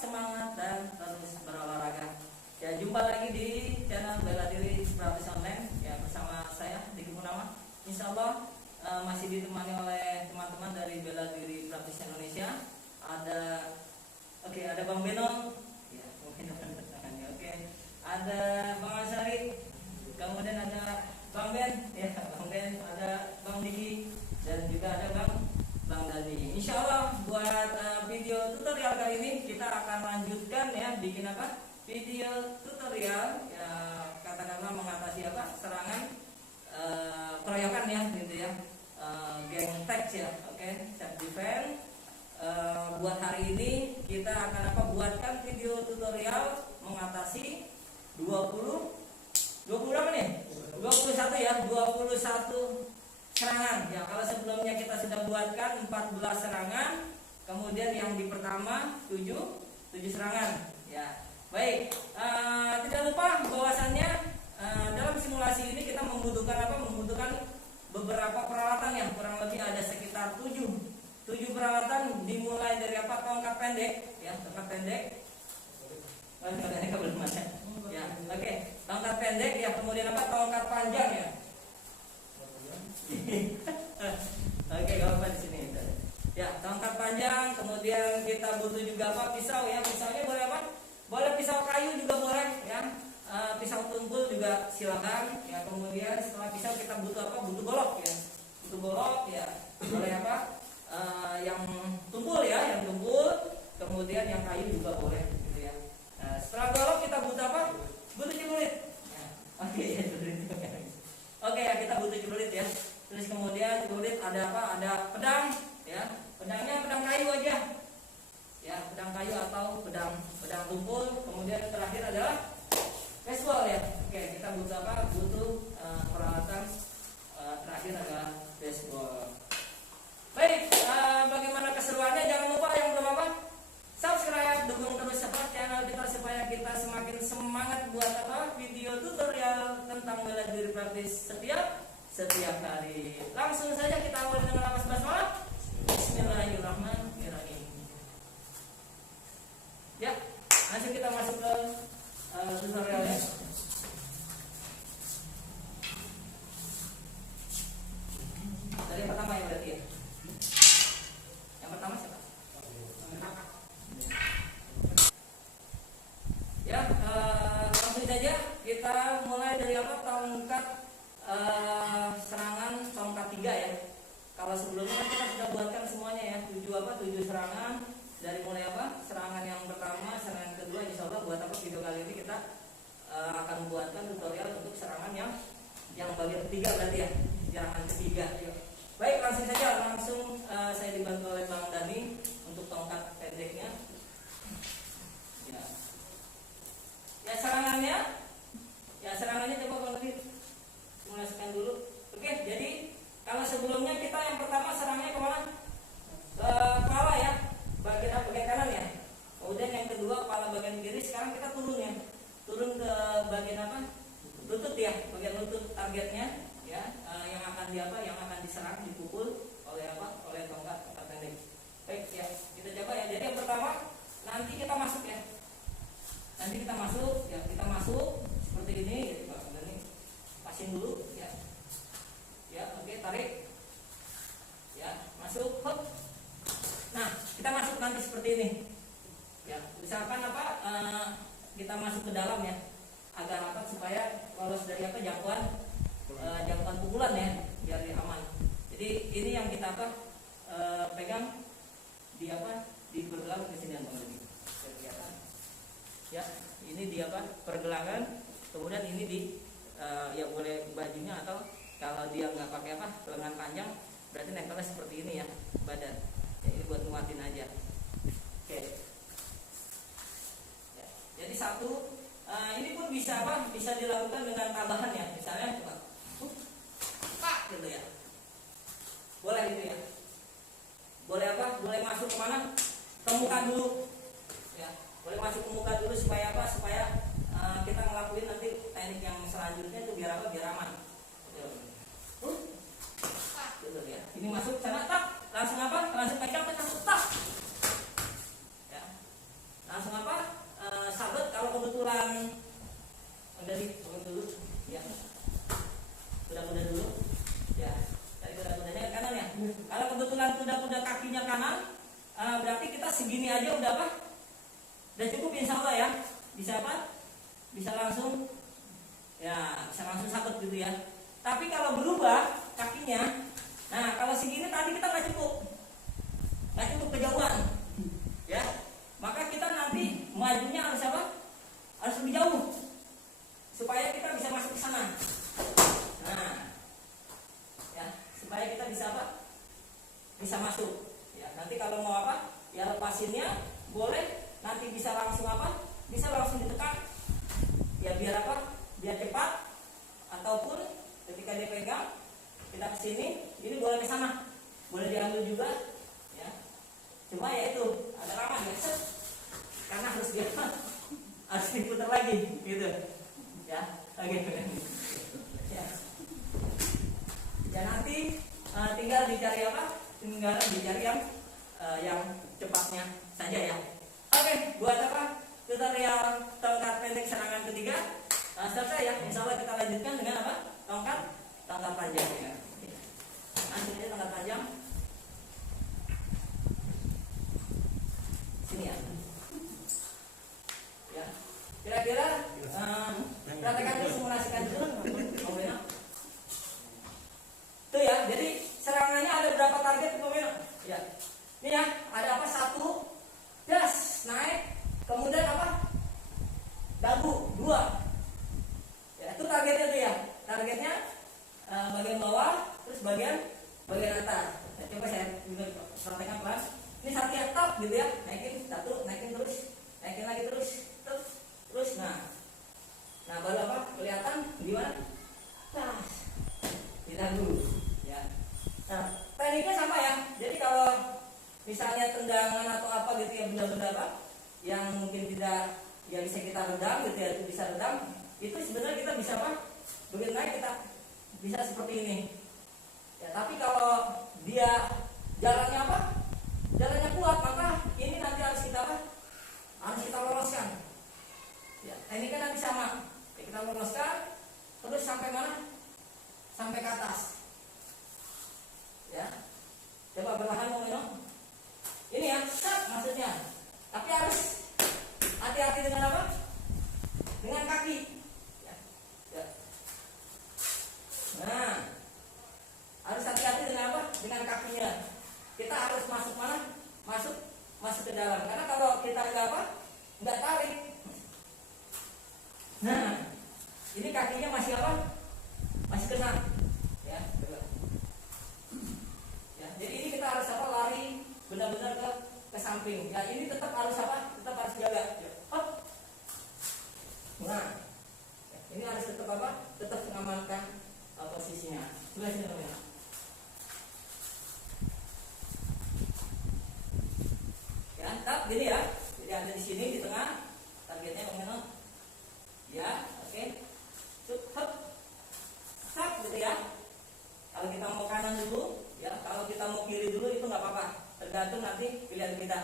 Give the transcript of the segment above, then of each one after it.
semangat dan terus berolahraga. Ya, jumpa lagi di channel Bela Diri Praktis Online ya, bersama saya Diki Purnama. Insya Allah masih ditemani oleh teman-teman dari Bela Diri Praktis Indonesia. Ada Bang Beno, ya mungkin tangannya oke. Ada Bang Asari, kemudian ada Bang Ben, ya Bang Ben, ada Bang Diki, dan juga ada Bang Dani. Insya Allah buat video tutorial kali ini kita akan lanjutkan ya, bikin apa? Video tutorial ya, katakanlah mengatasi apa? Serangan keroyokan ya, gitu ya. Geng teks ya, oke, self defense. Buat hari ini kita akan buatkan video tutorial mengatasi 20 berapa nih? 21 ya, 21 serangan ya. Kalau sebelumnya kita sudah buatkan 14 serangan, kemudian yang di pertama 7 serangan ya. Baik, tidak lupa bahwasannya dalam simulasi ini kita membutuhkan membutuhkan beberapa peralatan yang kurang lebih ada sekitar 7 peralatan, dimulai dari tongkat pendek ya, tongkat pendek. Belum ada. Ya, oke. Tongkat pendek ya, kemudian tongkat panjang ya. Oke, apa di sini? Ya, tongkat panjang, kemudian kita butuh juga pisau ya. Pisaunya boleh boleh pisau kayu juga boleh ya. Pisau tumpul juga silakan ya. Kemudian setelah pisau kita butuh butuh golok ya. Butuh golok ya. Boleh yang tumpul ya, yang tumpul. Kemudian yang kayu juga boleh gitu ya. Setelah golok kita butuh butuh celurit ya. Oke ya, kita butuh celurit ya. Terus kemudian celurit ada ada pedang ya. Pedangnya pedang kayu aja ya, pedang kayu atau pedang tumpul. Kemudian terakhir adalah baseball ya. Oke, kita butuh butuh peralatan terakhir adalah baseball. Baik, bagaimana keseruannya? Jangan lupa yang belum subscribe, dukung terus channel kita supaya kita semakin semangat buat video tutorial tentang bela diri praktis setiap hari. Langsung saja kita awali dengan basmalah. Bismillahirrahmanirrahim. Ya, langsung kita masuk ke tutorialnya. Dari yang pertama ya berarti ya. Yang pertama siapa? Ya, langsung saja kita mulai dari tongkat serangan tongkat 3 ya. Kalau sebelumnya kita sudah buatkan semuanya ya, 7 serangan. Dari mulai serangan yang pertama, serangan kedua, insya Allah buat video kali ini kita akan buatkan tutorial untuk serangan yang bagian ketiga berarti ya, serangan ketiga. Yuk. Baik, langsung saja, saya dibantu oleh Bang Dani untuk tongkat pendeknya. Ya serangannya coba Bang Dani simulasikan dulu. Oke, jadi kalau sebelumnya kita yang pertama serangnya kemana? Ke kepala ya, bagian kanan ya. Kemudian yang kedua kepala bagian kiri. Sekarang kita turun ya, turun ke bagian lutut ya, bagian lutut targetnya ya, yang akan diserang, dipukul oleh tongkat pendek. Baik ya, kita coba ya. Jadi yang pertama nanti kita masuk ya. Kita masuk seperti ini ya, Bang Dani. Pasin dulu ya. Ya, oke, tarik. Ya, masuk. Hop. Nah, kita masuk nanti seperti ini. Ya, misalkan kita masuk ke dalam ya, agar supaya lolos dari jangkauan pukulan ya, biar dia aman. Jadi ini yang kita pegang di pergelangan ke sini Bang Dani. Kelihatan. Ya, ini di pergelangan. Kemudian ini di ya boleh bajunya, atau kalau dia nggak pakai lengan panjang berarti nempelnya seperti ini ya, badan. Ya, ini buat nguatin aja. Oke. Ya, jadi satu. Ini pun bisa dilakukan dengan tambahan ya. Misalnya gitu ya. Boleh itu ya. Boleh masuk kemana? Ke muka dulu. Ya, boleh masuk ke muka dulu supaya kita ngelakuin nanti teknik yang selanjutnya itu biar aman. Gitu ya. Ini masuk sana langsung langsung pegang, langsung tak. Ya. Langsung Kalau kebetulan kuda kakinya kanan, berarti kita segini aja udah apa? Udah cukup insya Allah ya. Bisa apa? Bisa langsung ya, bisa langsung sabet gitu ya. Tapi kalau berubah kakinya, nah kalau segini tadi kita nggak cukup kejauhan, ya. Maka kita nanti majunya harus apa? Harus lebih jauh supaya kita bisa masuk ke sana. Nah, ya supaya kita bisa apa? Bisa masuk. Ya nanti kalau mau apa? Ya lepasinnya boleh. Nanti bisa langsung apa? Bisa langsung ditekan. Ya biar apa? Biar cepat. Ataupun ketika dia pegang, kita kesini, ini boleh ke sana, boleh diambil juga. Ya. Cuma ya itu ada lama ya, karena harus dia harus diputar lagi, gitu. Ya, oke. Ya. Ya nanti tinggal dicari apa? Tinggal dicari yang cepatnya saja ya. Oke, buat apa? Tutorial tongkat pendek serangan ketiga selesai ya. Insya Allah kita lanjutkan dengan apa? Tongkat panjang ya. Lanjut aja tongkat panjang. Sini ya. Ya. Kira-kira perhatikan dulu, simulasikan dulu. Tuh ya, jadi serangannya ada berapa target pemirsa? Ya. Ini ya, ada apa? 1, das, naik, kemudian apa? Dagu 2. Ya, itu targetnya tuh ya. Targetnya bagian bawah, terus bagian atas. Nah, coba saya juga perhatikan pelan. Ini satu ya, top gitu ya. Naikin 1, naikin terus, naikin lagi terus, terus. Nah baru apa? Kelihatan di mana? Tas. Di dagu. Ya. Nah, tekniknya sama ya. Jadi kalau misalnya tendangan atau apa gitu ya, benda-benda apa yang mungkin tidak ya bisa kita redam gitu ya, itu bisa redam, itu sebenarnya kita bisa apa? Begitu naik kita bisa seperti ini. Ya, tapi kalau dia jalannya apa? Jalannya kuat, maka ini nanti harus kita apa? Harus kita loloskan. Ya, tekniknya nanti sama. Ya, kita loloskan terus sampai mana? Sampai ke atas. Ya. Coba berlahan ngomong. Ini ya, maksudnya. Tapi harus hati-hati dengan apa? Dengan kaki. Ya. Ya. Nah, harus hati-hati dengan apa? Dengan kakinya. Kita harus masuk mana? Masuk ke dalam. Karena kalau kita nggak tarik. Nah, ini kakinya masih apa? Masih kena. Ya. Ya. Jadi ini kita harus apa? Lari benar-benar ke samping. Ya, ini tetap harus apa? Tetap harus jaga. Ya. Hop. Nah, ya, ini harus tetap apa? Tetap mengamankan posisinya. Coba sini ya. Ya, tetap gini ya. Jadi ada di sini di tengah. Targetnya bagaimana? Ya, oke. Cukup. Sak gitu ya. Kalau kita mau kanan dulu, ya. Kalau kita mau kiri dulu itu nggak apa-apa. Tergantung nanti pilihan kita.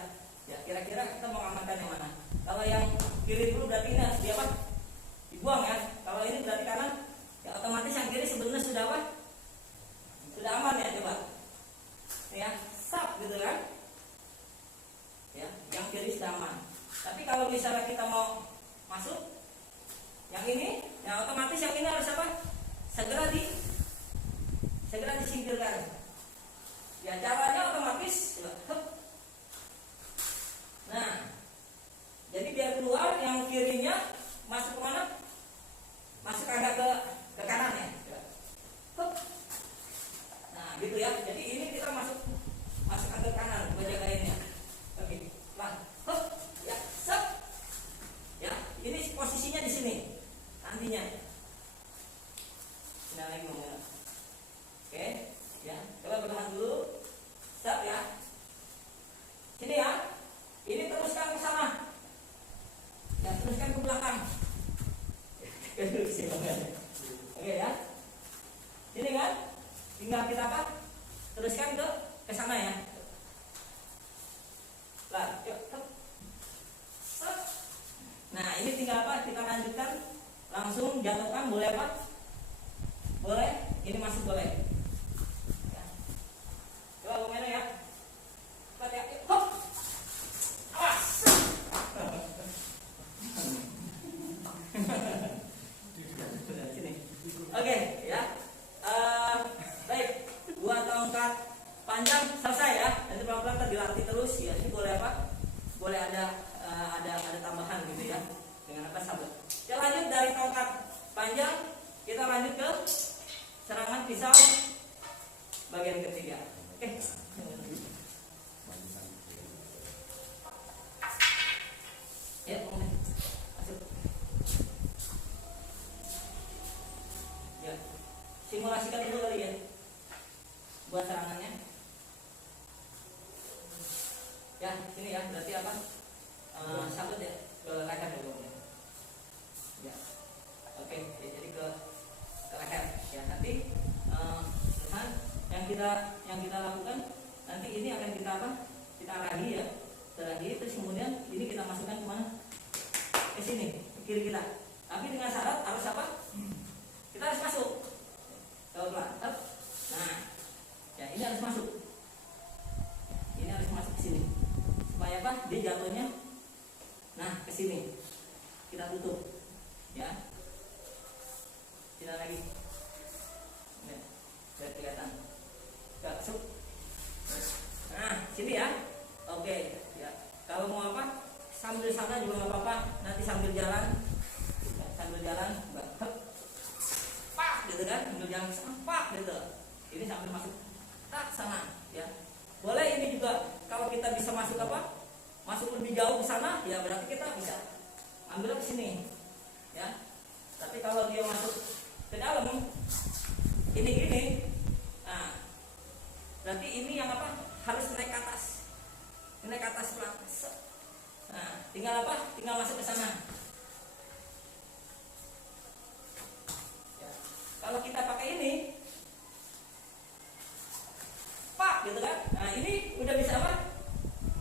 Ya, kira-kira kita mau amankan yang mana? Kalau yang kiri dulu berarti ini harus dibuang ya. Kalau ini berarti kanan, ya otomatis yang kiri sebenarnya sudah apa? Sudah aman ya, coba. Ya, sap gitu kan? Ya, yang kiri sudah aman. Tapi kalau misalnya kita mau masuk yang ini, ya otomatis yang ini harus apa? Segera disingkirkan. Ya, caranya otomatis. Nah, jadi biar keluar yang kirinya masuk ke mana? Masuk agak ke kanan ya. Nah, gitu ya. Jadi ini kita masuk agak ke kanan. Gua jagain ya. Oke, pelan. Ya, sep. Ya, ini posisinya di sini. Nantinya. Sini lagi ngomong. Oke, ya. Coba bertahan dulu. Sep ya. Sini ya. Ini teruskan ke sana. Ya, teruskan ke belakang. Oke ya. Ini kan tinggal kita apa? Teruskan ke sana ya. Lah, yuk. Nah, ini tinggal apa? Kita lanjutkan langsung jatuhkan, boleh apa? Boleh. Ini masih boleh. Ya. tongkat panjang selesai ya. Nanti pelan-pelan dilatih terus ya. Ini boleh apa? Boleh ada tambahan gitu ya. Dengan apa sabet. Kita lanjut dari tongkat panjang, kita lanjut ke serangan pisau bagian ketiga. Oke. Ya, masuk. Ya, simulasikan dulu kali ya buat serangannya. Ya, sini ya, berarti apa? Sabut ya, ke leher dulu. Ya, oke, ya, jadi ke leher. Ya, nanti yang kita lakukan nanti ini akan kita apa? Kita arahi ya, terus kemudian ini kita masukkan kemana? Ke sini, ke kiri kita. Tapi dengan syarat harus apa? Kita harus masuk. Pelan. Nah, ya ini harus masuk. Ini harus masuk ke sini. Supaya apa? Dia jatuhnya nah ke sini. Kita tutup. Ya. Tidak lagi. Nah, biar kelihatan. Masuk. Nah, sini ya. Oke, ya. Kalau mau apa? Sambil sana juga nggak apa-apa. Nanti sambil jalan. Ya, sambil jalan, pak gitu kan, sambil jalan pak gitu. Ini sambil masuk tak sana, ya. Boleh ini juga kalau kita bisa masuk apa? Masuk lebih jauh ke sana, ya berarti kita bisa ambil ke sini, ya. Tapi kalau dia masuk ke dalam, ini, nah, berarti ini yang apa? Harus naik ke atas. Naik ke atas pelan. Nah, tinggal apa? Tinggal masuk ke sana. Ya. Kalau kita pakai ini, pak, gitu kan? Nah, ini udah bisa apa?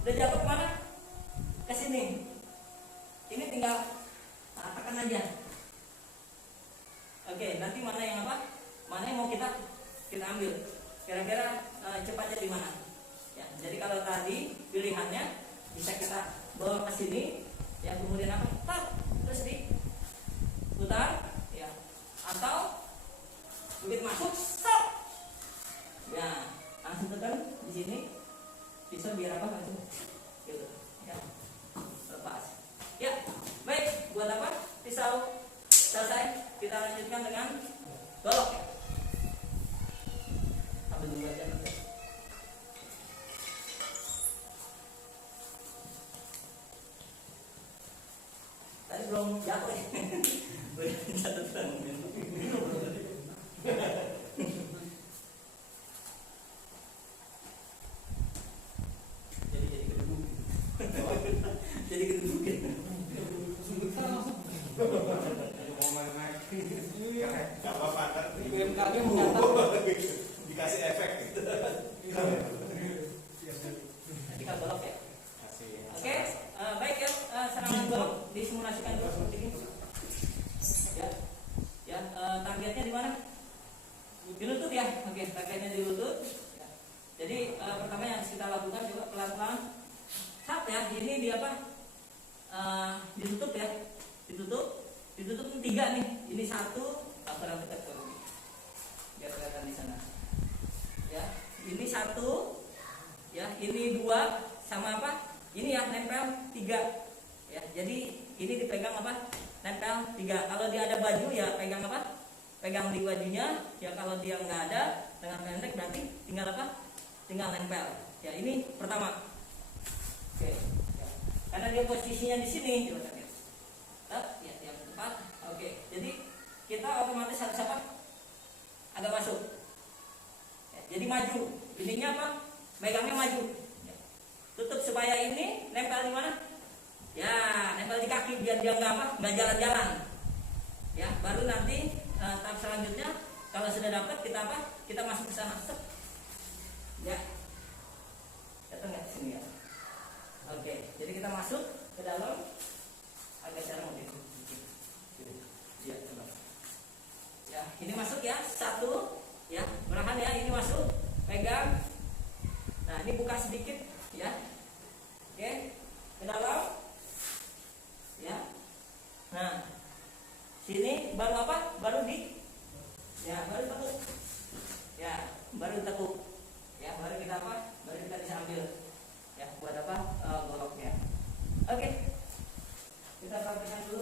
Udah jatuh kemana? Ke sini. Ini tinggal tekan aja. Oke, nanti mana yang apa? Mana yang mau kita ambil? Kira-kira cepatnya di mana? Ya, jadi kalau tadi pilihannya bisa kita bawa ke sini, ya kemudian apa? Terus diputar, ya. Atau begitu masuk, stop. Ya, langsung tekan di sini. Bisa biar apa? Langsung gitu. Ya. Lepas. Ya, baik. Buat apa? Pisau selesai. Kita lanjutkan dengan golok. Ya. Sambil dulu aja. Tadi belum jatuh ya. Belum jatuh kan. Jadi kedudukin. Gak apa-apa kan? BMKG mencatat Dikasih efek. Nanti kita golok ya. Oke, baik ya. Serangan golok disimulasikan dulu seperti ini. Ya, targetnya di mana? Di lutut ya. Oke, targetnya di lutut. Ya. Jadi pertama yang harus kita lakukan coba pelan-pelan. Ya, ini di apa? Ditutup ya. Ditutup 3 nih. Ini 1, apa dekat biar kelihatan di sana. Ya, ini 1, ya, ini 2, sama apa? Ini ya nempel 3. Ya, jadi ini dipegang apa? Nempel 3. Kalau dia ada baju ya pegang apa? Pegang di bajunya. Ya kalau dia nggak ada dengan pendek berarti tinggal apa? Tinggal nempel. Ya ini pertama. Oke. Ya. Karena dia posisinya di sini, coba lihat. Ya, yang keempat. Oke. Jadi kita otomatis harus apa? Agak masuk. Ya, jadi maju. Ininya apa? Megangnya maju. Ya. Tutup supaya ini nempel di mana? Ya, nempel di kaki biar dia nggak jalan-jalan. Ya, baru nanti tahap selanjutnya kalau sudah dapat kita apa? Kita masuk ke sana. Ya. Datang nggak sini ya? Oke, jadi kita masuk ke dalam agak jarang mungkin. Ya, coba. Ya, ini masuk ya, 1, ya, berahan ya, ini masuk, pegang. Nah, ini buka sedikit, ya. Oke, ke dalam. Ya. Nah, sini baru apa? Baru baru tekuk. Ya, baru tekuk. baru kita apa? Baru kita bisa ambil. Ya, buat apa? Goloknya. Oke. Kita praktekkan dulu.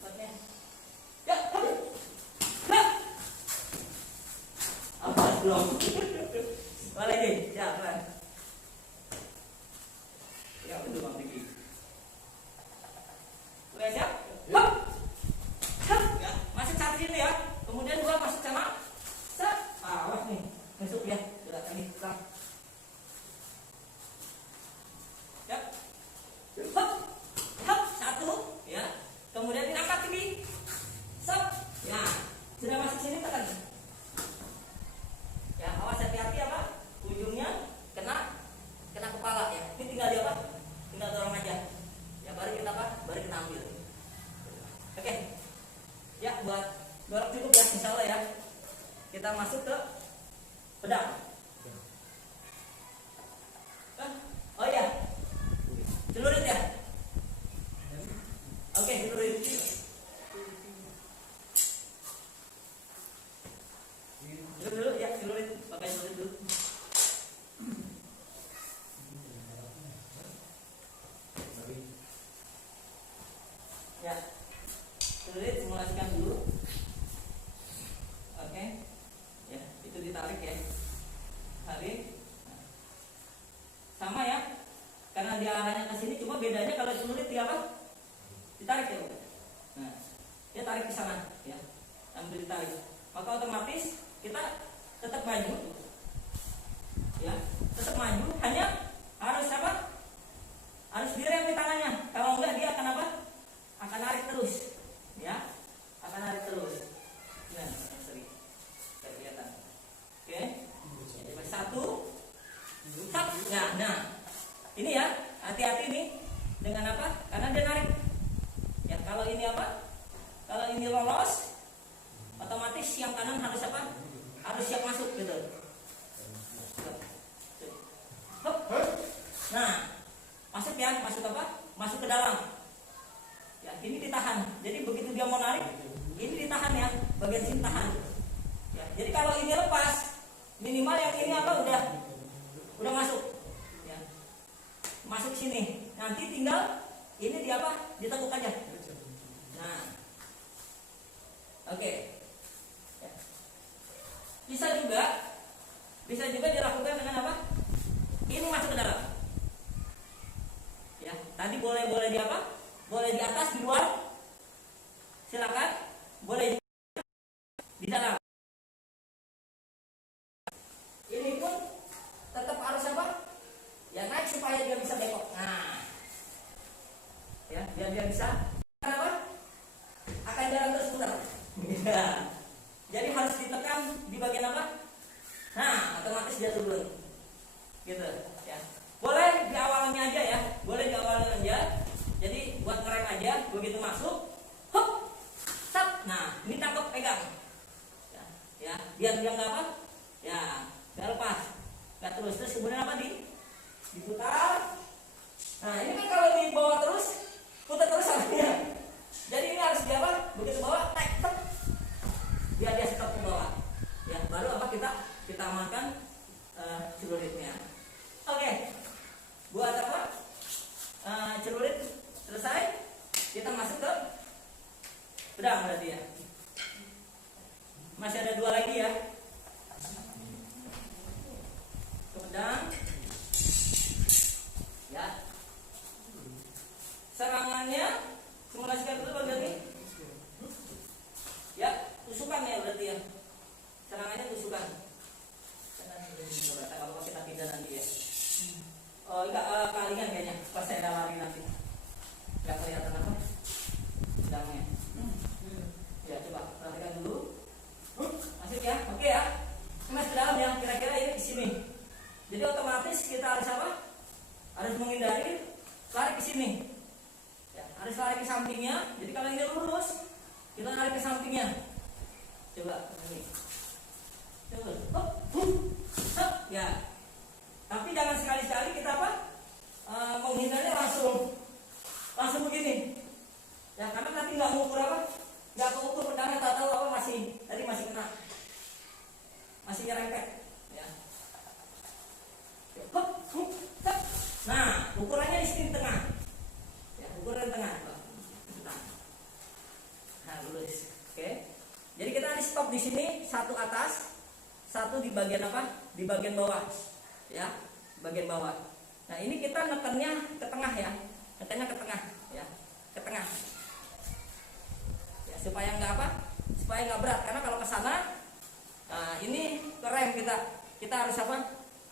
Cepatnya. Ya. Nah. Apa belum? Boleh nih. Ya, pelan. Ya, betul Bang Diki. Udah siap? Hop. Hop. Ya, masuk satu sini ya. Kemudian dua masuk sama. Set. Awas nih. Masuk ya. Sudah ini. Pelan. Ya. Hop. Hop. Satu. Ya. Kemudian diangkat tinggi. Set. Ya. Sudah masuk sini tekan. Ya, awas hati-hati apa? Ujungnya kena kepala ya. Ini tinggal dia apa? Tinggal dorong aja. Ya, baru kita apa? Baru kita ambil. Oke. Ya, buat dorong cukup ya, insya Allah ya. Kita masuk ke pedang. Oh iya. Celurit ya. Oke, celurit. Dulu ya, celurit. Pakai celurit dulu. Ya, celurit simulasikan dulu. Oke, ya itu ditarik ya, tarik. Sama ya, karena dia arahnya ke sini. Cuma bedanya kalau celurit dia apa? Ditarik ya. Nah, dia tarik ke sana ya, ambil ditarik. Maka otomatis kita tetap maju, ya, tetap maju. Hanya harus apa? Harus direm di tangannya. Kalau enggak dia akan apa? Akan narik terus, ya, akan narik terus. Nah, sering kelihatan. Oke, jadi satu, satu. Nah, ini ya, hati-hati nih dengan apa? Karena dia narik. Ya, kalau ini apa? Kalau ini lolos, otomatis yang kanan harus apa? Harus siap masuk gitu. Hop. Nah, masuk ya, masuk apa? Masuk ke dalam. Ya, ini ditahan. Jadi begitu dia mau narik, ini ditahan ya, bagian sini tahan. Ya, jadi kalau ini lepas, minimal yang ini apa? Udah masuk. Ya. Masuk sini. Nanti tinggal ini di apa? Ditekuk aja. Nah. Oke. Ya. Bisa juga dilakukan dengan apa? Ini masuk ke dalam. Ya, tadi boleh di apa? Boleh di atas, di luar. Silakan. Boleh di dalam. Ini pun tetap harus apa? Ya, naik supaya dia bisa bengkok. Nah. Ya, biar dia bisa. Kenapa? Akan jalan terus putar. Ya. Jadi harus ditekan di bagian apa? Nah, otomatis dia turun. Gitu, ya. Boleh di awalnya aja ya. Boleh di awalnya aja. Jadi buat ngerem aja, begitu masuk, hop, stop. Nah, ini tangkap pegang, ya, biar dia nggak apa, ya, nggak lepas, nggak terus kemudian apa diputar. Nah, ini kan kalau dibawa terus, putar terus arahnya. Jadi ini harus dia apa, begitu bawa, naik, stop, biar dia stop ke bawah. Ya, baru apa kita amankan celuritnya. Oke, buat apa? Celurit selesai, kita masuk ke pedang berarti ya. Masih ada dua lagi ya. Ke pedang. Ya. Serangannya simulasikan dulu berarti. Ya, tusukan ya berarti ya. Serangannya tusukan. Kalau kita pindah nanti ya. Oh, enggak kalian kayaknya pas saya lari nanti. Enggak kelihatan apa? Pedangnya. Ya, coba perhatikan dulu. Masuk ya. Oke ya. Mas ke dalam ya. Kira-kira ini di sini. Jadi otomatis kita harus apa? Harus menghindari lari ke sini. Ya, harus lari ke sampingnya. Jadi kalau ini lurus, kita lari ke sampingnya. Coba ini. Coba. Hop. Hop. Ya. Tapi jangan sekali-sekali kita apa? Menghindarnya langsung begini. Ya, karena nanti nggak mengukur apa? Nggak mengukur pedangnya, tak tahu apa masih kena, masih nyerempet. Ya, ukurannya di sini tengah. Ya, ukuran tengah. Nah, lurus. Oke. Jadi kita di stop di sini, satu atas, satu di bagian apa? Di bagian bawah. Ya, bagian bawah. Nah, ini kita nekannya ke tengah ya. Nekannya ke tengah ya. Ke tengah. Ya, supaya enggak apa? Supaya enggak berat, karena kalau ke sana ini rem kita harus apa?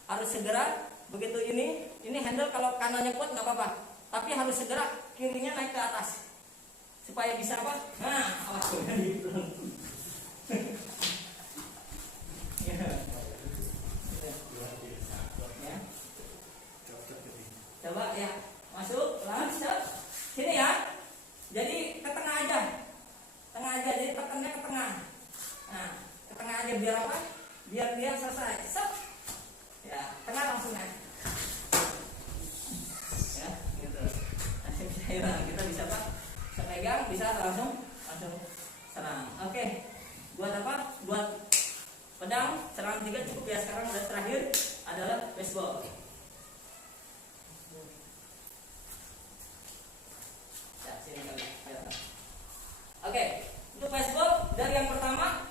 Harus segera begitu ini handle kalau kanannya kuat nggak apa-apa, tapi harus segera kirinya naik ke atas supaya bisa apa? Nah, awas gitu. Ya. Coba ya, masuk pelan sini ya. Jadi ke tengah aja, jadi tekannya ke tengah. Nah, ke tengah aja biar apa? Biar dia selesai. Set. Ya, tengah langsung naik. Ya, gitu. Nah, kita bisa apa? Bisa pegang, bisa langsung serang. Oke. Buat apa? Buat pedang serangan 3 cukup ya. Sekarang udah terakhir adalah baseball. Ya, sini kali. Ya. Oke, untuk baseball dari yang pertama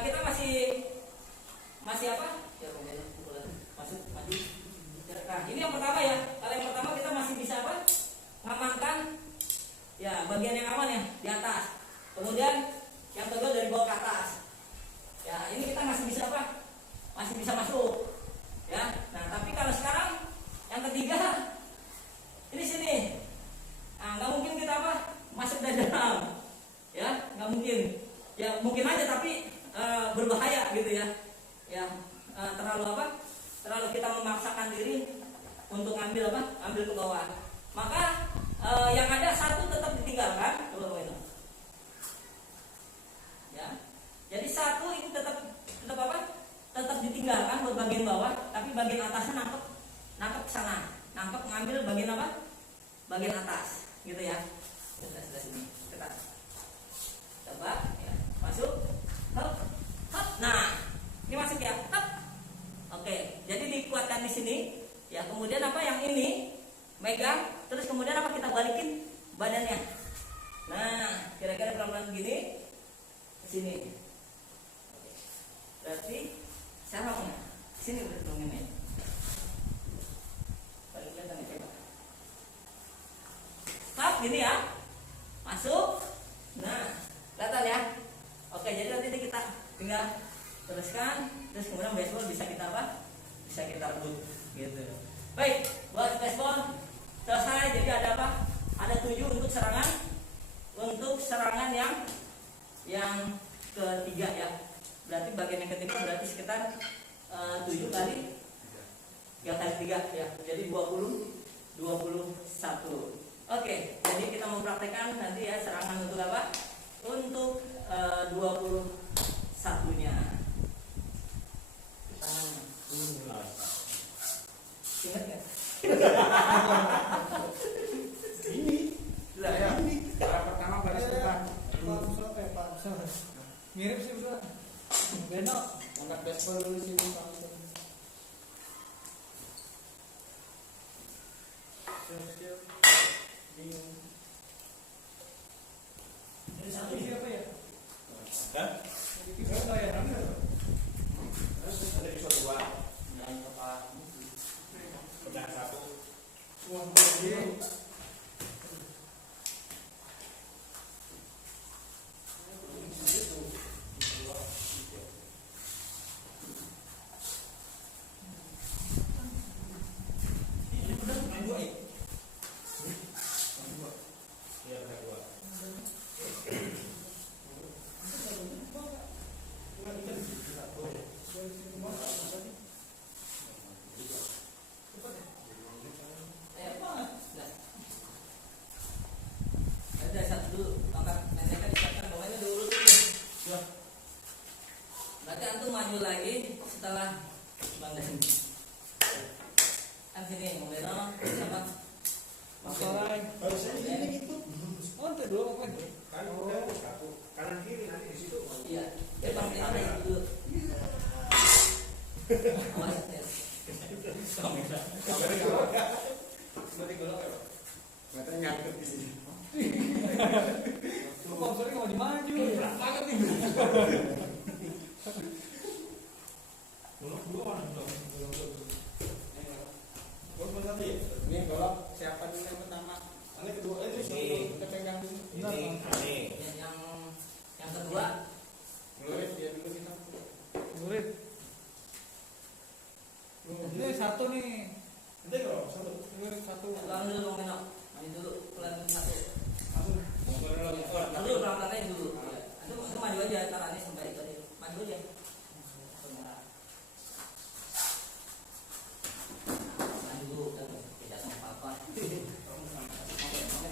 kita masih apa? Ya, masuk maju. Nah, ini yang pertama ya. Kalau yang pertama kita masih bisa apa? Ngamankan ya bagian yang aman ya di atas. Kemudian yang kedua dari bawah ke atas. Ya, ini kita masih bisa apa? Masih bisa masuk. Ya. Nah, tapi kalau sekarang yang ketiga ini sini. Nah, nggak mungkin kita apa? Masuk dari dalam. Ya, nggak mungkin. Ya, mungkin aja tapi berbahaya gitu ya. Ya, terlalu apa? Terlalu kita memaksakan diri untuk ambil apa? Ambil ke bawah. Maka yang ada satu tetap ditinggalkan. Itu. Ya. Jadi satu itu tetap apa? Tetap ditinggalkan buat bagian bawah, tapi bagian atasnya nangkep ke sana. Nangkep ngambil bagian apa? Bagian atas, gitu ya. Sudah sini. Ketat. Coba ya. Masuk. Hop. Hop. Nah, ini masuk ya. Hop. Oke, jadi dikuatkan di sini. Ya, kemudian apa yang ini megang, terus kemudian apa kita balikin badannya. Nah, kira-kira pelan-pelan begini ke sini. Berarti siapa punya? Sini udah turun ini. Balikin tadi coba. Stop gini ya. Masuk. Nah, kelihatan ya. Oke, jadi nanti kita tinggal teruskan, terus kemudian baseball bisa kita apa? Bisa kita rebut gitu. Baik, buat baseball selesai. Jadi ada apa? Ada 7 untuk serangan. Untuk serangan yang ketiga ya. Berarti bagian yang ketiga berarti sekitar 7 kali 3 kali 3 ya. Jadi 21. Oke, jadi kita mempraktekkan nanti ya serangan untuk apa? Untuk 21-nya. Tangannya. Ingat nggak? Ini Lah ya. Cara pertama baris depan. Mirip sih bro. Benok. Angkat baseball dulu sini. Jadi satu siapa ya? dan Jadi siapa ya? ada episode 2 pedang 1. Wah, dia. Iya, pedang 2. Ada satu dulu, angkat nenek kan disiapkan bawahnya dulu dulu. Berarti antum maju lagi setelah Bang Dan. Kan sini Bang Deno sama Masalah. Harusnya ini gitu. Oh, itu dulu apa? Kan udah satu kanan kiri nanti di situ. Iya, ya Bang Deno ada itu dulu. Awas ya. Kamera. Kamera. Ini golok siapa dulu yang pertama? Ini kedua Ini. Kita pegang dulu. Ini. Yang kedua. Lurit dia dulu kita. Murid. Ini satu nih. Murid satu. Pelan dulu Bang Beno. Maju dulu pelan satu. Mukul dulu, mukul. Lalu pelan-pelan dulu. Ya. Itu maju aja tangannya sampai itu. Maju aja. Maju dulu kan tidak sama apa-apa.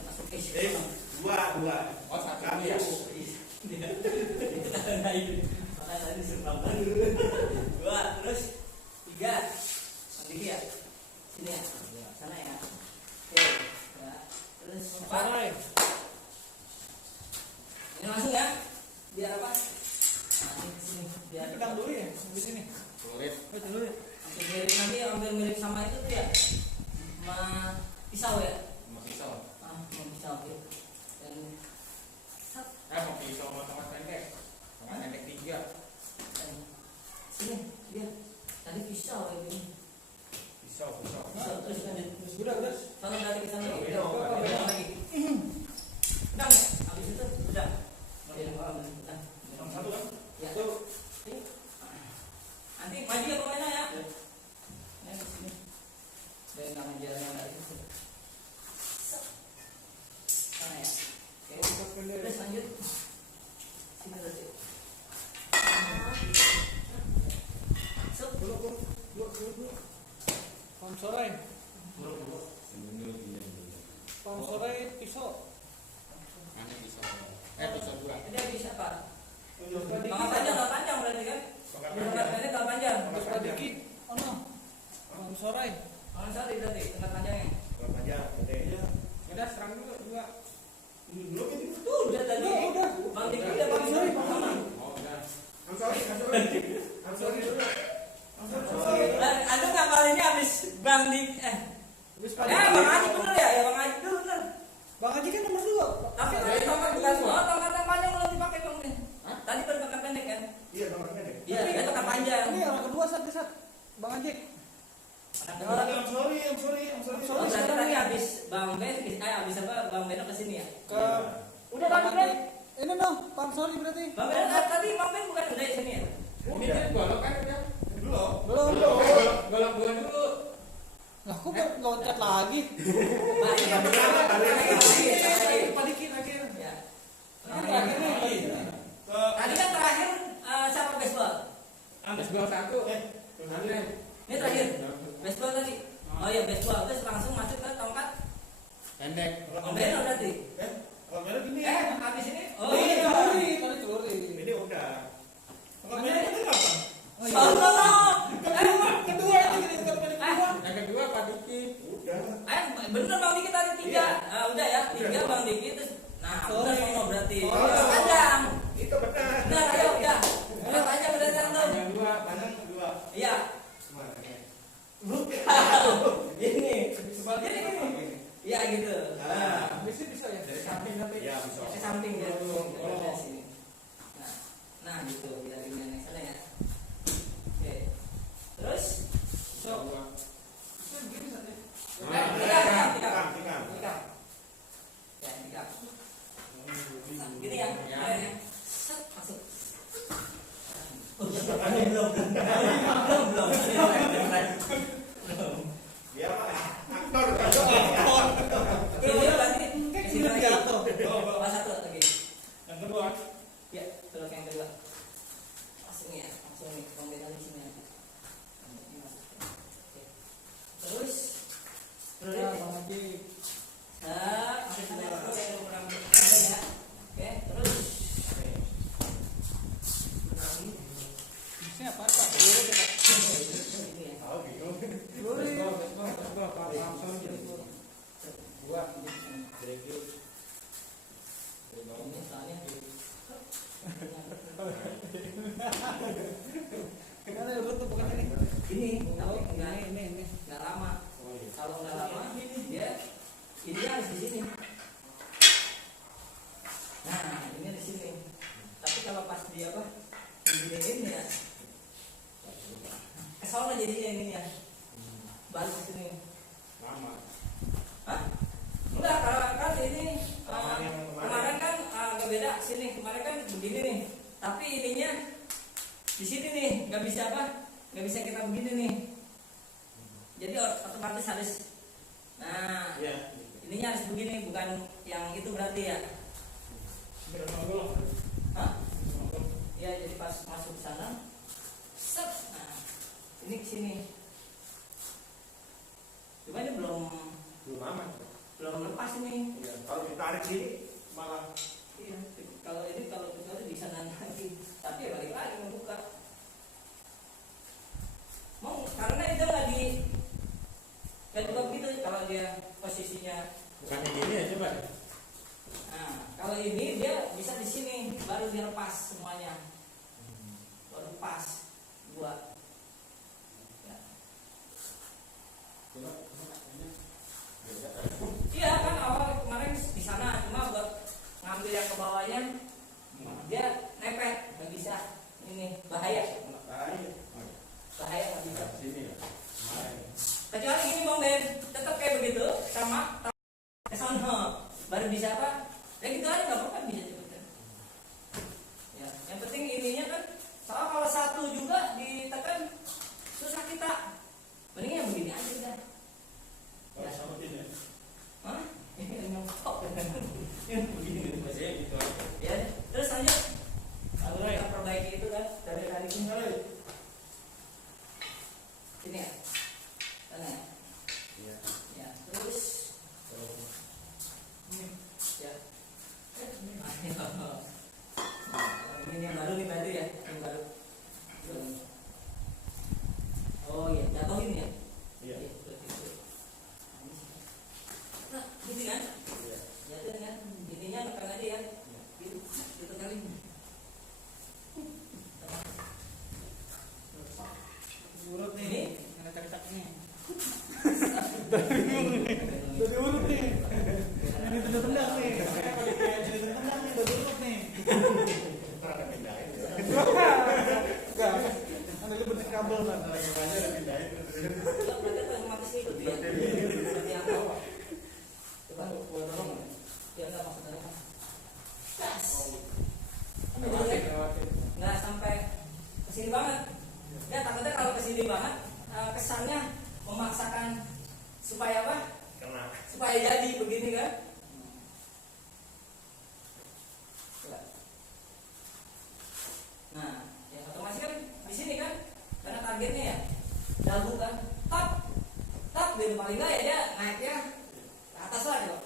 Masuk ke Dua. Oh, satu dulu ya. Itu kan naik. Makanya tadi sembangkan dulu. 2, terus 3. Lagi ya. Sini ya. Sana ya. Oke. Ya. Terus 4. Sarai. Ini langsung ya. Biar apa? Nah, ini sini. Biar Pedang dulu ya, di sini. Lurit. Dulu ya. Hampir mirip nanti hampir mirip sama itu tuh ya. Sama pisau ya. Mau pisau. Sama pisau oke. Dan Mau pisau mau tongkat pendek. Tongkat pendek 3. sini dia. Tadi pisau ya ini. Pisau. Pisau terus lanjut. Udah. Sana dari ke sana. Pedang. Pedang lagi. Pedang ya. Habis itu pedang. Pedang. Satu kan? Ya. Ini. Nanti maju ya pokoknya ya. Ya di sini. Dan nama jalan dari situ. Sana ya. Oke. Terus lanjut. Sini terus. Masuk. Pam Sarai. Pam Sarai pisau. Mana pisau? Pisau 2. Dia bisa Pak. Tangan panjang berarti kan? Ini tangan panjang. Terus dikit. Oh no. Pam Sarai. Tangan sari berarti tangan panjangnya. Kalau panjang, gede. Udah serang dulu 2. Tuh udah tadi. Udah. Bang Diki udah Bang Sari sama. Oh, udah. I'm sorry dulu. Aduh kapal ini habis Bang Dik Bang Haji bener ya? Ya Bang Haji dulu bener. Bang Haji kan nomor 2. Tapi tadi tongkat bukan semua, tongkat yang panjang belum dipakai Bang nih. Tadi baru tongkat pendek kan? Iya, tongkat pendek. Iya, dia tongkat panjang. Ini orang kedua satu. Bang Haji. I'm sorry. Oh, berarti tadi habis Bang Ben, habis apa? Bang Beno kesini ya? Ke Udah Bang Ben. ini no, Pam Sarai berarti. Bang Ben tadi Bang Ben bukan udah di sini ya? Ini kan golok kan udah. Belum. Golok 2 dulu. Lah kok loncat lagi? Balik ya, balik. Balikin lagi. Ya. Ini terakhir nih. Tadi kan terakhir siapa baseball? Baseball 1. Ini terakhir baseball tadi. Oh iya baseball terus langsung masuk ke tongkat Pendek. Om Beno berarti. Kalau merah gini. Habis ini. Oh Ini iya. teluri. Ini udah. Kalau merah itu apa? Sono. Kedua ini Yang kedua Pak Diki. Udah. Bener Bang Diki tadi 3. Udah ya 3 Bang Diki terus. Nah udah Sono berarti. Panjang. Itu benar. Udah ayo udah. Udah panjang udah santai. Yang 2. Panjang kedua. Iya. Semuanya. Bukan. Ini. Gini. Iya gitu. Nah. bisa ya. Dari samping nanti. Iya, bisa. Ke samping ya. Dari sini. Nah gitu biar ini yang sana ya. Oke. Terus. Tikam. Tikam. Ya tikam. Gini ya. Airnya. Set masuk. Belum. Dia apa? Aktor. Ini berarti kesini lagi. Jatuh. Satu lagi. Yang kedua. Ya, terus yang kedua. Langsung ya, langsung nih, pembedaan di sini. Ini masuk. Oke. Terus Bang Haji. masih sampai dulu yang kurang ya. Oke, terus. Ini apa Pak? Teluri ya, Pak. Ini ya. Tahu gitu. Teluri. Dua. Ini soalnya Mana urut tuh bukan ini? ini, tapi enggak Ini. enggak lama. Kalau enggak lama, dia ini harus di sini. Nah, ini di sini. Tapi kalau pas dia apa? Diginiin ya. jadinya ininya. Balik ke sini. Lama. Hah? Enggak, kalau kan ini Sama yang kemarin kan agak beda sini. Kemarin kan begini nih. Tapi ininya di sini nih, nggak bisa apa? Nggak bisa kita begini nih. Jadi otomatis harus. Nah, Iya. ininya harus begini, bukan yang itu berarti ya. Berapa? Hah? Ya, jadi pas masuk ke sana, set. Nah, ini ke sini. Cuma ini Belum aman. belum lepas ini. Iya. Kalau ditarik gini malah Iya, kalau ini kalau kita di sana lagi, tapi ya balik lagi membuka. Mau karena itu nggak dibuka begitu kalau dia posisinya. Bukannya gini ya coba. Nah, kalau ini dia bisa di sini, baru dia lepas semuanya, baru pas buat. Ya. Iya kan awal kemarin di sana cuma buat ngambil yang ke bawahnya dia nepet nggak bisa, ini bahaya nggak bisa. Sini ya. Kecuali gini Bang Ben, tetap kayak begitu sama ke sana baru bisa apa? Ya gitu aja nggak apa-apa, bisa cepet. Ya, yang penting ininya kan, soal kalau satu juga ditekan susah kita. Mending yang begini aja udah. Ya. Hah? Ini nyongkok. Ini begini Biasanya gitu aja. ya. Terus lanjut. Lalu kita perbaiki itu kan dari ini. Sini ya. Sana ya. Iya. Ya, terus ya. Ini yang baru nih tadi ya, yang baru. Oh iya, jatuhin ya. Iya. Nah, gini kan? Jatuhin kan? Ininya tekan aja ya. Gitu kali. Urut Ini nih. ada cak-caknya. Jadi urut nih. Jadi tendang-tendang nih. Jadi tendang nih, udah urut nih. ntar ada pindahin. Enggak. Kan lagi bentuk kabel kan. Lagi aja ada pindahin. Berarti otomatis ikut ya. Seperti yang bawah. Coba gua tolong. Ya enggak maksudnya. Das. Nggak sampai kesini banget. Ya takutnya kalau kesini banget kesannya memaksakan supaya apa? Kena. Supaya jadi begini kan? Coba. Nah, ya otomatis kan di sini kan, karena targetnya ya dagu kan, top gitu paling nggak ya dia naiknya ke atas lah gitu.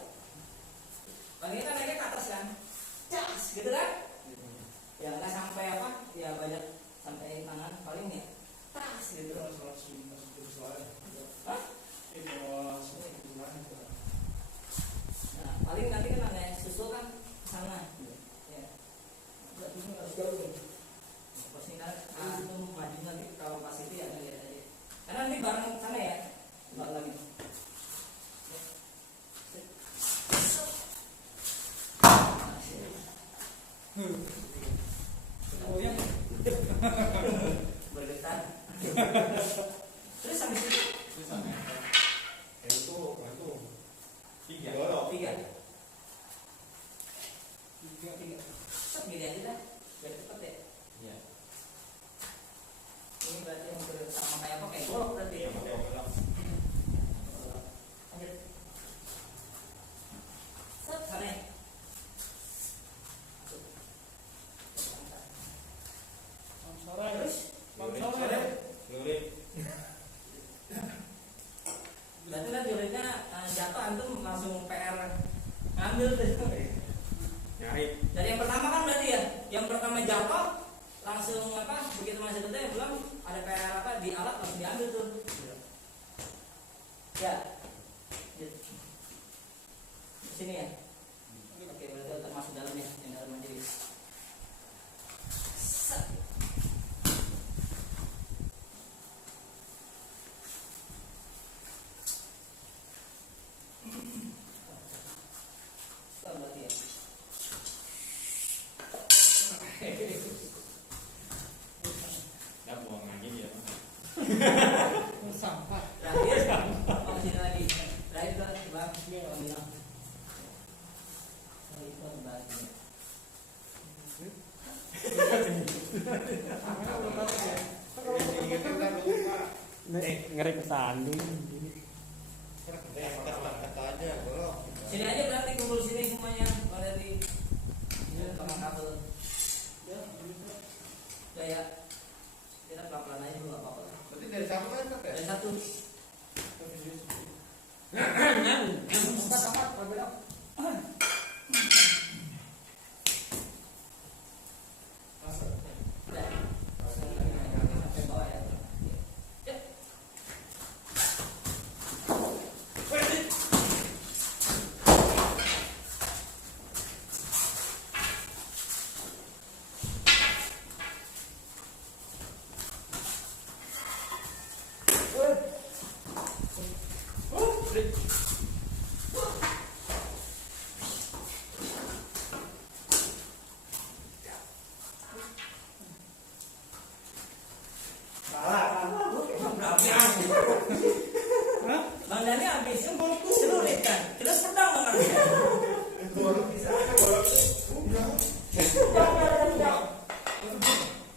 Paling nggak kan naiknya ke atas kan, cas gitu kan? Ya nggak sampai apa? Ya banyak sampai tangan paling ya, tas gitu. Hah? Nah, paling nanti kan ada yang susul kan ke sana. Ya. Berarti ini harus jauh nih. Pas ini kan, itu maju nanti kalau pas itu ya lihat aja. Karena nanti bareng sana ya, bareng lagi. Oh ya. Bergetar. Terus habis itu Itu. Tiga. Dorong. tiga. Set gini aja dah, biar cepet ya. Iya. Ini berarti yang sama kayak apa? Kayak golok berarti ya. Lanjut. Set sana ya. Sore. Terus Bang sore. Lurit. berarti kan juritnya jatuh antum langsung PR ngambil tuh. Nyari. Dari yang pertama kan berarti ya, yang pertama jatuh langsung apa? Begitu masih gede belum ada PR apa di alat langsung diambil tuh. Ya. Di sini ya. Oke, berarti termasuk dalamnya, yang dalam majelis. Set. Set berarti ya. Ya buang lagi dia. Ngeri kesandung. Kata aja, golok. Sini aja berarti kumpul sini semuanya. Kalau dari kamar kabel. Ya, kita pelan-pelan aja dulu nggak apa-apa. Berarti dari siapa kan? Dari satu. Sama berbeda. Sampai bawah ya. Ya. Bang Dani habis selurit kan, terus pedang bang harusnya. Golok bisa aja golok.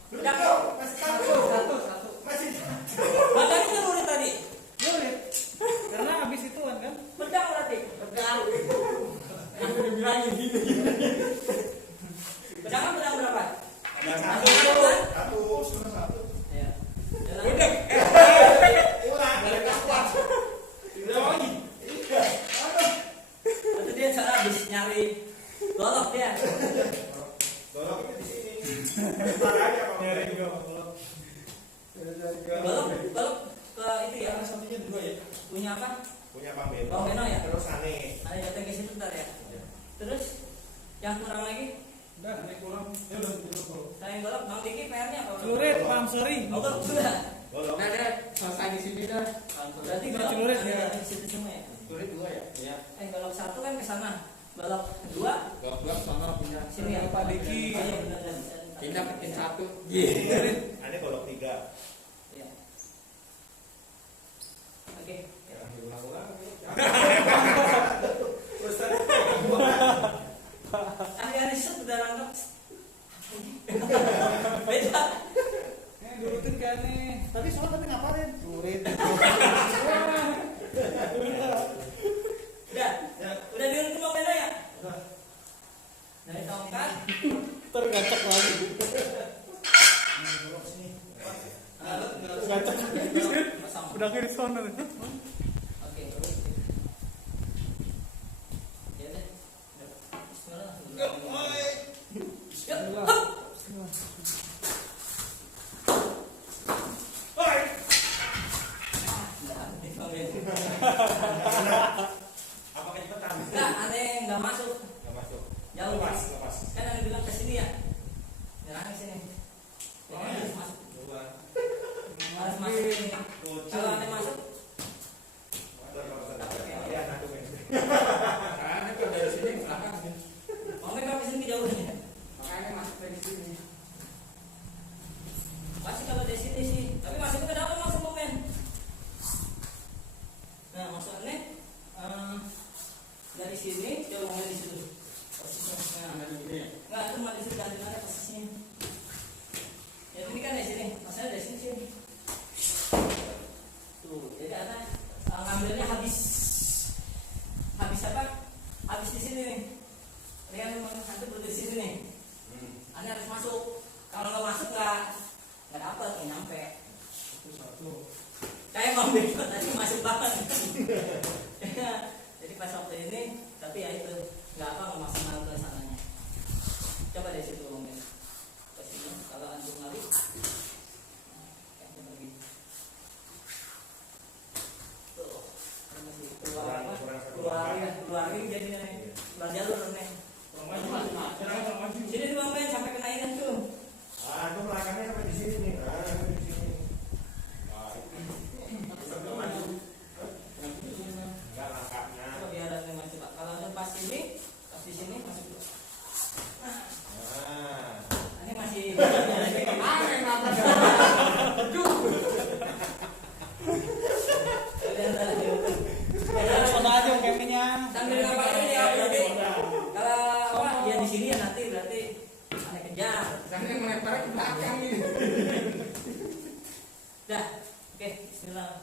Pedang. Masih satu. Masih Bang Dani selurit tadi. Sulit. Karena habis ituan kan. Pedang berarti. Pedang. Yang udah bilangin gini. Pedang berapa? satu. Sudah satu. Ya. Udah. Kurang dari kapan? Itu dia salah habis nyari golok dia. Golok itu di sini. Ntar aja Bang. Golok ke itu ya. Satunya dua ya. Punya apa? Punya Bang Beno. Bang Beno ya? Terus aneh. Ada datang ke situ ntar ya. Terus yang kurang lagi? Udah, naik kurang. Ya udah cukup. Saya golok Bang Diki PR-nya apa? Celurit, paham seri. Oh, golok sudah. Golok. Nah, dia selesai di sini dah. Berarti Udah golok celurit ada ya. di situ semua ya. Tulis dua ya. Iya. Golok satu kan ke sana. Golok kedua Golok dua sama pindah. sini ya. Pak Diki. Oh, iya, benar, benar. Pindah ke tim satu. Aneh golok 3. Iya. Oke. Ya, ulang-ulang. Ahli riset udah nangkep. Beda. Durutin kan nih. Tadi soal tapi ngapain? Celurit. Udah diurut Bang Beno ya? Dari tongkat. Tergacak lagi. Golok sini. Gacak. Pasang. Udah kiri sana. Oke. Ya deh. Bismillah. Yuk. Hop. Apa kecepatan? Enggak, ada yang enggak masuk. Enggak masuk. Jauh. Lepas, lepas. Kan ada bilang ke sini ya. Nyerang ke sini. Jadi harus masuk. Harus masuk ke sini. Kalau ada masuk, Ya, satu men. Karena kalau dari sini ke belakang sih. mau mereka ke sini jauh nih. Makanya masuk dari sini. Masih kalau dari sini sih, tapi masuk ke dalam masuk momen. Nah, maksudnya dari sini coba momen di situ. Posisinya. Nah, dari sini ya. Enggak, itu mau di situ ganti mana posisinya. Ya ini kan dari sini, maksudnya dari sini sini. Tuh, jadi ada ngambilnya habis apa? Habis di sini nih. Ini kan nanti berada di sini nih. Anda harus masuk. Kalau nggak masuk nggak dapat, nggak nyampe. Kayak Bang Beko tadi masuk banget. Jadi pas waktu ini, tapi ya itu nggak apa nggak maksimal ke sananya. Coba dari situ Bang Beko. Ke sini kalau antum lari. Tuh, ini masih keluar apa? Keluar ring jadinya nih. Keluar jalur nih. Sini tuh Bang Ben sampai kena ini tuh. Ah, itu belakangnya sampai di sini nih. Ah, sampai di sini. Ah, itu. Enggak langkahnya. Coba biar ada yang masuk. Kalau ada pas ini, pas di sini masuk dulu. Ah. Ini masih. Aneh kenapa? Sana aja campingnya. Sambil ngapain ini ya berarti? Kalau apa dia di sini ya nanti berarti ada kejar. Sampai melempar ke belakang nih. Dah, oke. Bismillah. Bismillah.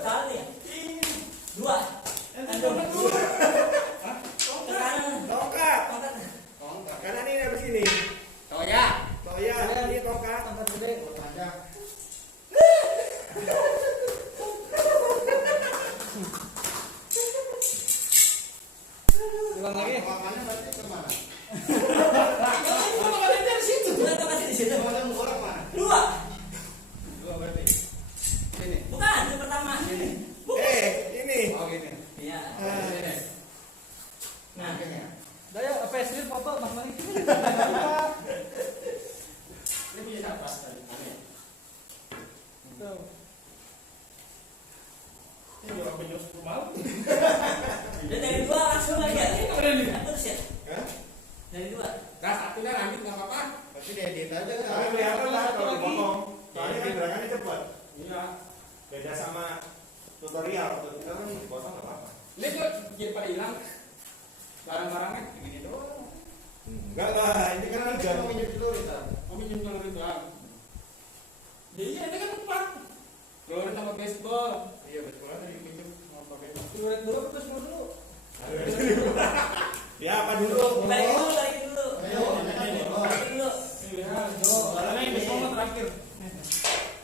Kali ya? Dua. Aduh. Ke kanan. Tongkat. Tongkat. Kanan ini habis ini. Toya. Toya, ini tongkat. Tongkat gede. Panjang. Ulang lagi. Mana berarti kemana? Dua tongkat di situ. Mana orang mana? Dua. Dua berarti. Sini. Bukan, yang pertama. Bukan. Ini. Oh gini. Iya. Sini. Nah, Makanya. Daya, apa sih foto Mas Mani? Ini punya siapa tadi? Aneh. Tuh. Ini orang penyus rumah. dia dari dua langsung lagi ya. Terus ya? Hah? Dari dua. Nah, satunya lanjut nggak apa-apa. Tapi diedit aja. Tapi kelihatan lah Satu kalau lagi. dipotong. Soalnya kan gerakannya cepat. Iya. Beda sama tutorial. Kalau kita kan potong nggak apa-apa. Ini tuh jadi pada hilang. Barang-barangnya begini doang. Enggak lah, ini kan tiga. Mau minjem telur itu. Mau minjem telur itu. Ya iya, ini kan empat. Telur sama baseball. Iya, baseball aja dipinjem sama Pak baseball. Duret dulu, terus dulu. Ya apa dulu? Balik dulu, balik dulu. Ayo, ini. Balik dulu. Iya, Karena yang besok mah terakhir.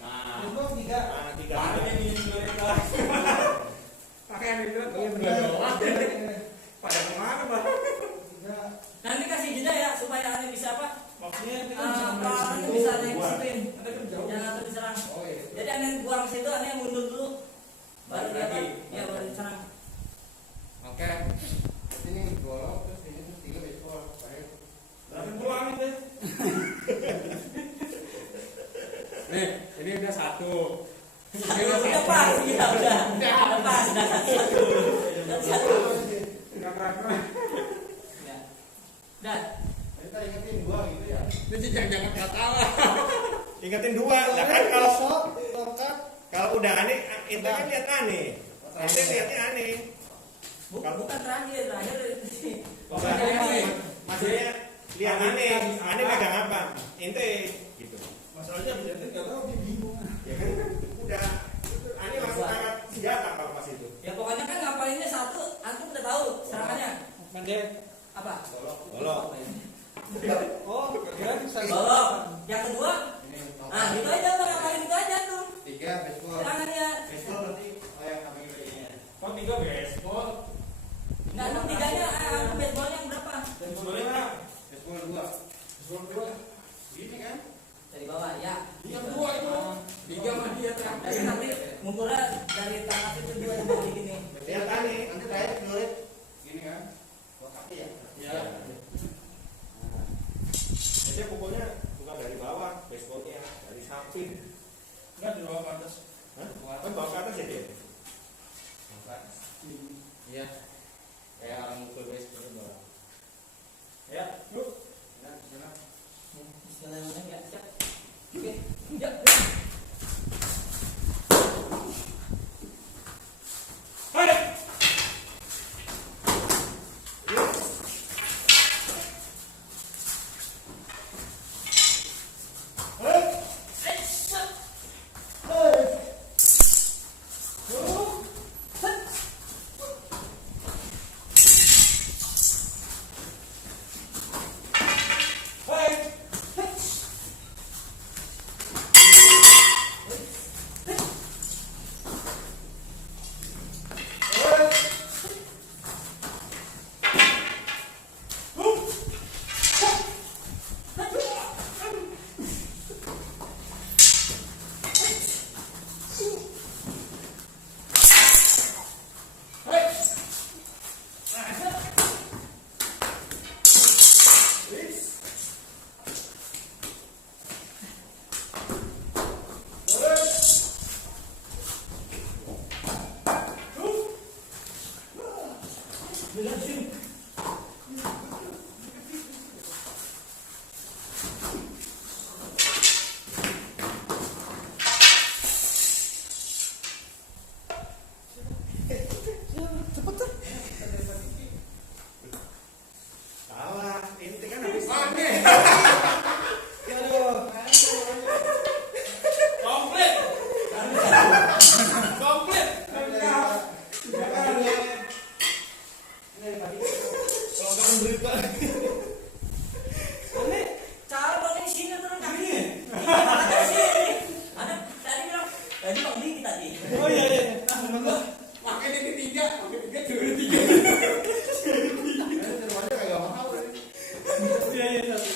Nah, Besok tiga. Nah, tiga. baru dia minjem telur itu. Pakai yang itu. Iya benar. Pada kemana, Bang? Tiga. Nanti kasih jeda ya supaya aneh bisa apa? Maksudnya kita Apa aneh bisa ngikutin. Jangan langsung diserang. Oh iya. Jadi aneh buang situ, aneh mundur dulu. Baru dia apa? Lagi. Ya baru diserang. Oke. Ini golok terus ini terus tiga baseball. Baik. Berapa pulang itu? Nih, ini udah satu. Udah pas, iya udah. Udah pas, udah satu. Udah satu. Enggak keren-keren. Ya. Udah. Kita ingetin gua gitu ya. Jadi jangan kata lah. Ingetin dua. Lah kan kalau besok tongkat. kalau udah aneh, itu kan lihat aneh. Ente lihatnya aneh. Bukan terakhir, terakhir Pokoknya Ini. maksudnya lihat aneh. Aneh megang apa? Ente gitu. Masalahnya bisa nggak tahu dia bingung. Ya kan udah. Aneh langsung angkat senjata kalau pas itu. Ya pokoknya kan ngapalinnya satu, antum udah tahu serangannya. Pendek. Apa? Golok. Oh, kira bisa. Golok. Yang kedua, Ini ah gitu aja tuh, ngapalin itu aja tuh. tiga baseball. Serangannya. Baseball berarti kayak kami ini. Kok tiga baseball? Enggak, antum tiganya, antum baseballnya berapa? Baseballnya berapa? Baseball dua. Baseball dua. Ini kan? Dari bawah, ya. Yang dua itu. Tiga sama dia Jadi terakhir. nanti ngumpulnya dari tangan itu dua yang bawah gini. Lihat aneh. Nanti terakhir telur gini kan? Buat kaki ya? Iya. Jadi pukulnya bukan dari bawah, baseballnya dari samping. Enggak di bawah pantas. Hah? Kan bawa ke atas ya dia? Iya. Kayak orang mukul baseball itu. Ya, yuk. Nah, sana. Bismillahirrahmanirrahim, ya, siap. Oke, ya. Hai. berita. Ini cara pakai sini turun kaki. Ada sini. Ada tadi bilang tadi Bang Diki tadi. Oh iya iya. Ah, bener. Pakai ini tiga turun tiga. Semuanya kagak mahal kan? Iya iya satu.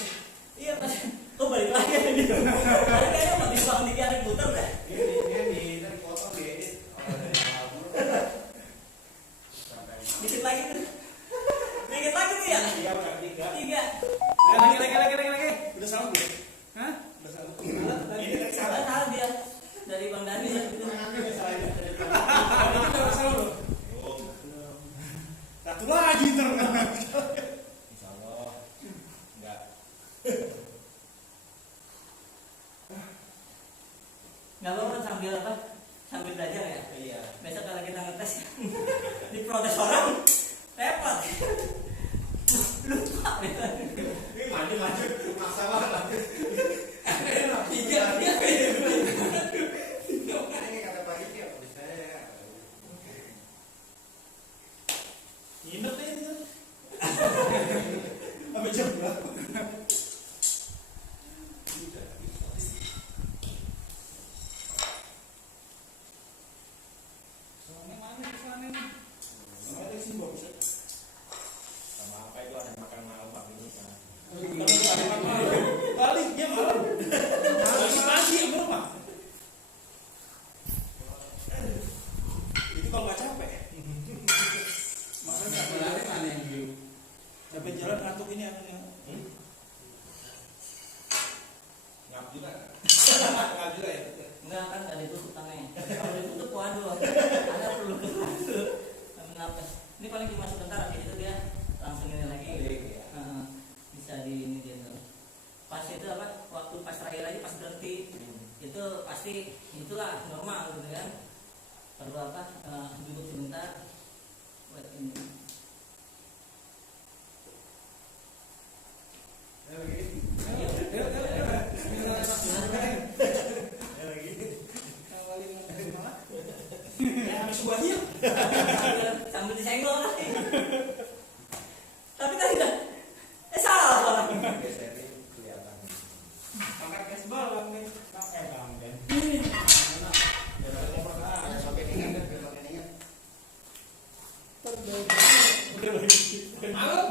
Iya pas. Oh balik lagi gitu. Tadi kayaknya mau di Bang Diki ada putar dah. Ini dari potong diedit. Dikit lagi tuh. Dikit lagi tuh ya. Iya udah tiga. Tiga. Lagi. Udah salah belum? Hah? Udah salah. Ini kan Salah salah dia dari Bang Dani. Udah salah belum? Satu lagi ntar. Insya Allah enggak. Nggak apa-apa sambil apa? Sambil belajar ya. Iya. Besok kalau kita ngetes diprotes orang repot. Lupa. Ini maju maksa banget. Tiga dia. Ini kata Pak Iki ya, saya. Nginep deh itu. Sampai jam berapa? Soalnya mana kesana nih? Sama ada sih bos. Sama apa itu ada makan malam Pak ini kan. Balik dia malam. Pagi ya berapa? Itu kalau nggak capek. Makanya Berarti mana yang view? capek jalan ngantuk ini anunya. Ngap juga. Nggak juga ya. Enggak kan ada tutup tangannya. Kalau ditutup waduh. Ada perlu ke napas. Ini paling cuma sebentar habis itu dia langsung ini lagi. Heeh. Bisa di ini gitu. Pas itu apa? Waktu pas terakhir aja pas berhenti itu pasti itulah normal gitu kan. Perlu apa? Duduk sebentar. Buat ini. Sambil disenggol lagi. Tapi tadi dah. Salah orang. Geserin kelihatan. Angkat baseball bang nih. Bang Den. Ada sampai ingat, sampai ingat. Malam.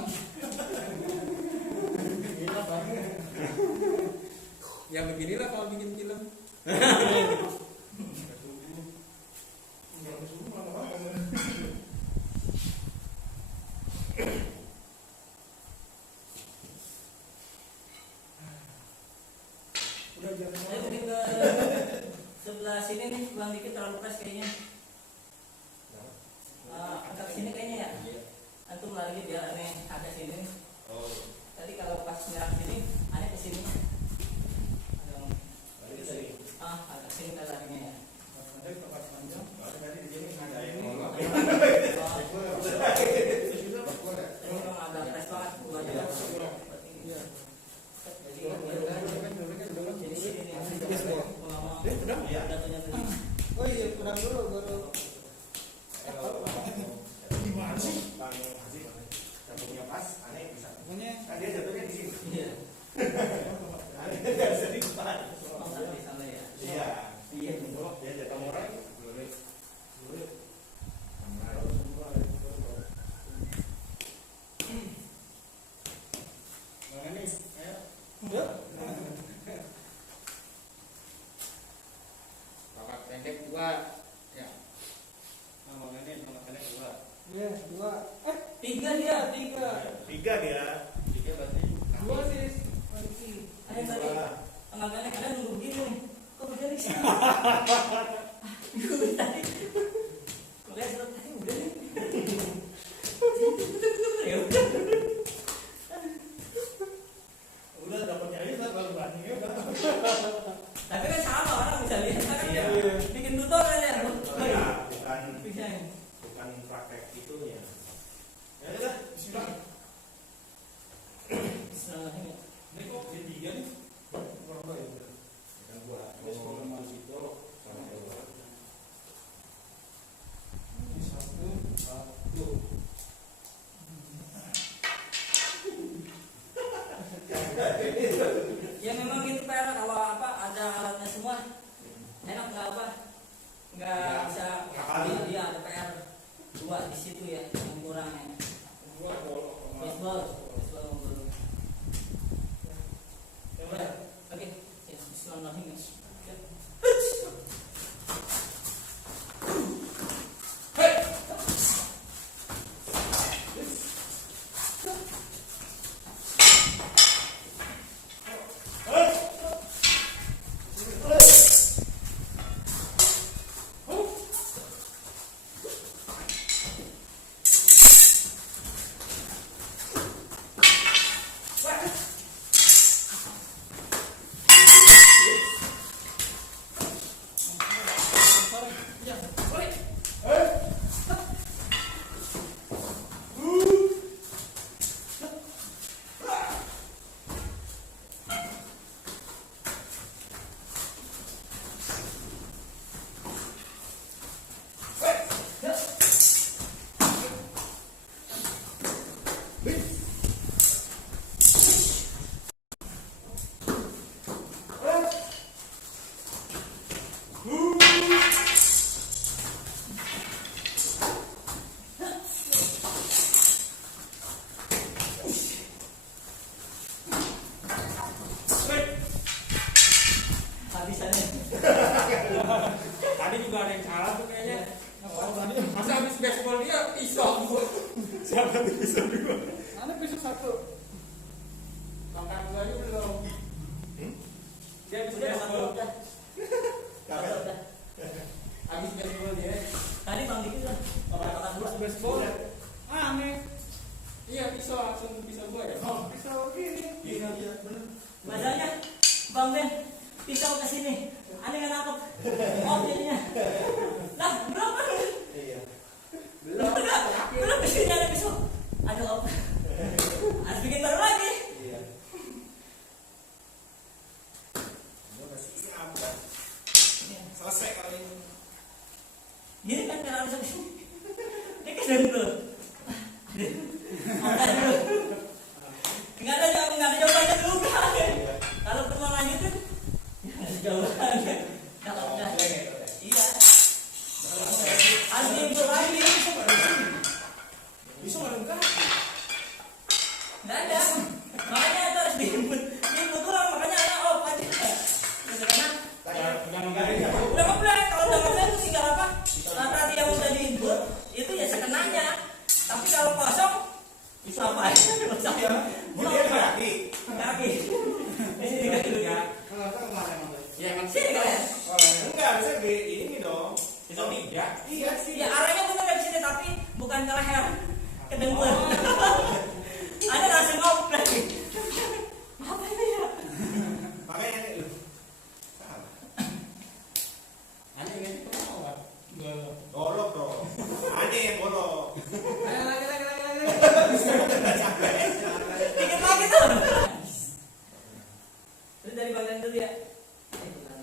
Ya beginilah kalau bikin film. Udah jam Saya mungkin ke sebelah sini nih, Bang Dikit terlalu keras kayaknya. Angkat sini kayaknya ya. Antum lagi biar aneh agak sini. Oh, Tadi kalau pas nyerang sini, aneh ke sini. balik dari. Agak sini kan larinya ya. ada tempat panjang. Tadi di sini ada ini. Ini memang agak keras banget buat dia. Jadi sini nih. Jatuhnya tadi. Oh iya, kurang dulu baru. Gimana sih? Bang Haji, jatuhnya pas, aneh bisa. Pokoknya Kan dia jatuhnya di sini. Iya. Aneh nggak bisa di depan. Oh, sampai sana ya. Iya. Iya. Dia jatuh murah. Boleh. Bang Anis, ayo. Udah. Bapak pendek dua. Ya. Nah, Bang Anis, Bang Anis dua. Iya, dua. Tiga dia, tiga. Tiga dia. Tiga berarti. Dua sih. Aneh tadi. Tengah-tengah kadang nunggu begini nih. Kok begini sih? Gue tadi. Gue lihat tadi udah nih. Ya udah. Udah dapatnya aja baru banding ya udah. Tapi kan sama orang bisa lihat kan Iya. bikin tutor aja. Bukan Bisa. bukan praktek itunya. Ya udah, bismillah. Bismillahirrahmanirrahim. Ini kok jadi tiga nih? Kurang baik udah. Kan gua Terus kalau ngomong masuk itu sama Ewa. bisa baseball mundur. Oke. Ya, bismillahirrahmanirrahim. Habisannya. Tadi juga ada yang salah tuh kayaknya. Oh, tadi Masa habis baseball dia pisau. Siapa tuh pisau dua? mana pisau satu? Makan gua aja belum. Dia habis baseball. Habis baseball dia. Tadi Bang Diki kan kata dua Baseball. Aneh. Iya pisau langsung ke pisau gua ya. Oh, pisau gini. Iya, bener. Masalahnya Bang Ben pisau ke sini. Aneh nggak nangkep. Oh jadinya. Lah berapa? Iya. Belum kesini ada pisau. Aduh om. Harus bikin baru lagi. Iya. Gua masih siap. Selesai kali ini. Gini kan cara harus ini kan dulu. Nggak ada jawabannya dulu kan. Kalau perlu lanjutin, ya ada jawabannya. Kalau udah, iya. Harus diinput lagi. Bisa nggak enggak? Nggak ada. Makanya itu harus diinput. Diinput ulang makanya ada off aja. Karena udah ngeplay. Kalau udah ngeplay itu tinggal apa? Tadi yang udah diinput itu ya sekenanya. Tapi kalau kosong itu apa? Iya. Dia kaki. Kaki. Ini juga dulu ya. Kalau tak kemarin emang. Iya kan Sini kalian. Enggak, bisa di ini dong. pisau tiga. Iya sih. Ya arahnya benar dari sini tapi bukan ke leher, ke dengkul.